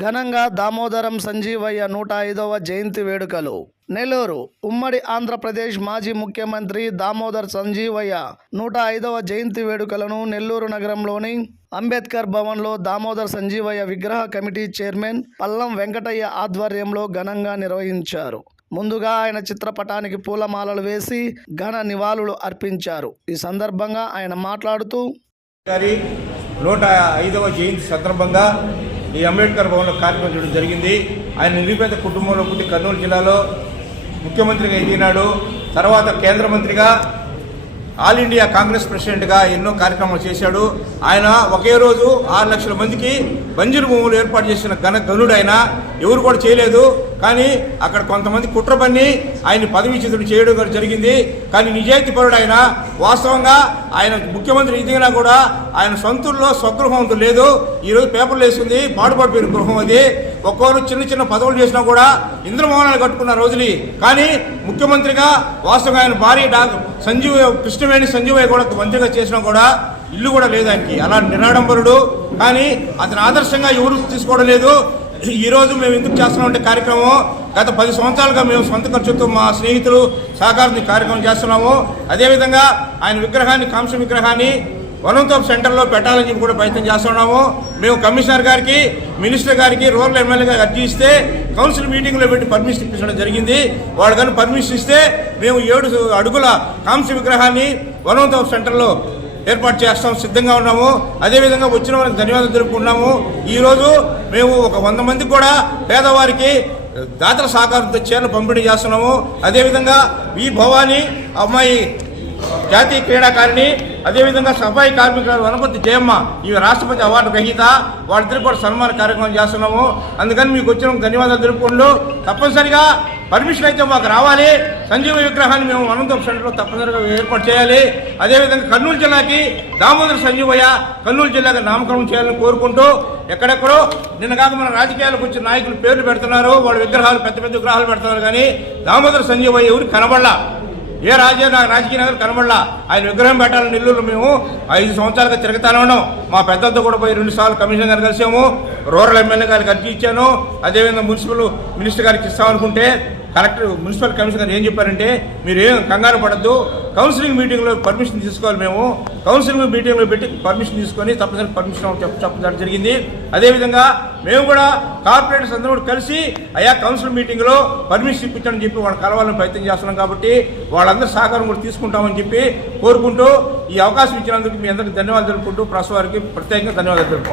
ఘనంగా దామోదరం సంజీవయ్య 105వ జయంతి వేడుకలు. నెల్లూరు ఉమ్మడి ఆంధ్రప్రదేశ్ మాజీ ముఖ్యమంత్రి దామోదర్ సంజీవయ్య 105వ జయంతి వేడుకలను నెల్లూరు నగరంలోని అంబేద్కర్ భవన్లో దామోదర్ సంజీవయ్య విగ్రహ కమిటీ చైర్మన్ పల్లం వెంకటయ్య ఆధ్వర్యంలో ఘనంగా నిర్వహించారు. ముందుగా ఆయన చిత్రపటానికి పూలమాలలు వేసి ఘన నివాళులు అర్పించారు. ఈ సందర్భంగా ఆయన మాట్లాడుతూ 105వ జయంతి సందర్భంగా ఈ అంబేద్కర్ భవన్లో కార్యక్రమం చేయడం జరిగింది. ఆయన నిరుపేద కుటుంబంలో పుట్టి కర్నూలు జిల్లాలో ముఖ్యమంత్రిగా ఎదిగినాడు. తర్వాత కేంద్ర మంత్రిగా, ఆల్ ఇండియా కాంగ్రెస్ ప్రెసిడెంట్గా ఎన్నో కార్యక్రమాలు చేశాడు. ఆయన ఒకే రోజు 6 లక్షల మందికి బంజరు భూములు ఏర్పాటు చేసిన గనుడు ఆయన. ఎవరు కూడా చేయలేదు. కానీ అక్కడ కొంతమంది కుట్ర పన్ని ఆయన పదవీచ్యుతుడు చేయడం జరిగింది. కానీ నిజాయితీపరుడు ఆయన. వాస్తవంగా ఆయన ముఖ్యమంత్రి ఎదిగినా కూడా ఆయన సొంతూరులో స్వగృహం లేదు. ఈరోజు పేపర్లు వేస్తుంది పాడుపడిపోయిన గృహం అది. ఒక్కొక్కరు చిన్న చిన్న పదవులు చేసినా కూడా ఇంద్రమోహనాలు కట్టుకున్న రోజులు. కానీ ముఖ్యమంత్రిగా వాస్తవంగా ఆయన భార్య కృష్ణవేణి సంజీవయ్య కూడా మంత్రిగా చేసినా కూడా ఇల్లు కూడా లేదు ఆయనకి. అలా నిరాడంబరుడు. కానీ అతని ఆదర్శంగా ఎవరు తీసుకోవడం లేదు. ఈరోజు మేము ఎందుకు చేస్తున్నామంటే కార్యక్రమం గత 10 సంవత్సరాలుగా మేము సొంత ఖర్చుతో మా స్నేహితులు సహకారం కార్యక్రమం చేస్తున్నాము. అదేవిధంగా ఆయన విగ్రహాన్ని, కాంస్య విగ్రహాన్ని వనంతోప్ సెంటర్లో పెట్టాలని చెప్పి కూడా ప్రయత్నం చేస్తున్నాము. మేము కమిషనర్ గారికి, మినిస్టర్ గారికి, రూరల్ ఎమ్మెల్యే గారికి అర్జీ ఇస్తే కౌన్సిల్ మీటింగ్లో పెట్టి పర్మిషన్ ఇప్పించడం జరిగింది. వాళ్ళు కానీ పర్మిషన్ ఇస్తే మేము 7 అడుగుల కాంస్య విగ్రహాన్ని వనంతోప్ సెంటర్లో ఏర్పాటు చేస్తాం, సిద్ధంగా ఉన్నాము. అదేవిధంగా వచ్చిన వాళ్ళకి ధన్యవాదాలు తెలుపుకున్నాము. ఈరోజు మేము ఒక 100 మందికి కూడా పేదవారికి దాతల సహకారంతో చీరలు పంపిణీ చేస్తున్నాము. అదేవిధంగా ఈ భవానీ అమ్మాయి జాతీయ క్రీడాకారిణి, అదేవిధంగా సఫాయి కార్మికులు వనపర్తి జయమ్మ, ఈ రాష్ట్రపతి అవార్డు గ్రహీత, వాళ్ళిద్దరికి కూడా సన్మాన కార్యక్రమం చేస్తున్నాము. అందుకని మీకు వచ్చిన ధన్యవాదాలు తెలుపుకుంటూ తప్పనిసరిగా పర్మిషన్ అయితే మాకు రావాలి. సంజీవ విగ్రహాన్ని మేము అనంతపురం సెంటర్లో తప్పనిసరిగా ఏర్పాటు చేయాలి. అదేవిధంగా కర్నూలు జిల్లాకి దామోదర సంజీవయ్య కర్నూలు జిల్లాకి నామకరణం చేయాలని కోరుకుంటూ, ఎక్కడెక్కడో నిన్న కాక మన రాజకీయాలకు వచ్చిన నాయకులు పేర్లు పెడుతున్నారు, వాళ్ళ విగ్రహాలు పెద్ద పెద్ద విగ్రహాలు పెడుతున్నారు. కానీ దామోదర సంజీవయ్య ఎవరు కనబడలా, ఏ రాజకీయ నగర్ కనబడలా. ఆయన విగ్రహం పెట్టాలని నెల్లూరులో మేము 5 సంవత్సరాలుగా తిరుగుతానే ఉన్నాం. మా పెద్దలతో కూడా పోయి 2 సార్లు కమిషనర్ గారు కలిసాము, రూరల్ ఎమ్మెల్యే గారికి అర్జీ ఇచ్చాను. అదేవిధంగా మున్సిపల్ మినిస్టర్ గారికి ఇస్తామనుకుంటే మున్సిపల్ కమిషనర్ ఏం చెప్పారంటే, మీరు ఏం కంగారు పడద్దు, కౌన్సిలింగ్ మీటింగ్లో పర్మిషన్ తీసుకోవాలి. మేము కౌన్సిలింగ్ మీటింగ్లో పెట్టి పర్మిషన్ తీసుకొని తప్పనిసరి పర్మిషన్ చెప్పడం జరిగింది. అదేవిధంగా మేము కూడా కార్పొరేటర్స్ అందరూ కూడా కలిసి అయ్యా కౌన్సిల్ మీటింగ్లో పర్మిషన్ ఇప్పించని చెప్పి వాళ్ళు కలవాలని ప్రయత్నం చేస్తున్నాం. కాబట్టి వాళ్ళందరూ సహకారం కూడా తీసుకుంటామని చెప్పి కోరుకుంటూ ఈ అవకాశం ఇచ్చినందుకు మీ అందరికీ ధన్యవాదాలు తెలుపుకుంటూ ప్రెస్ వారికి ప్రత్యేకంగా ధన్యవాదాలు తెలుపుకుంటాం.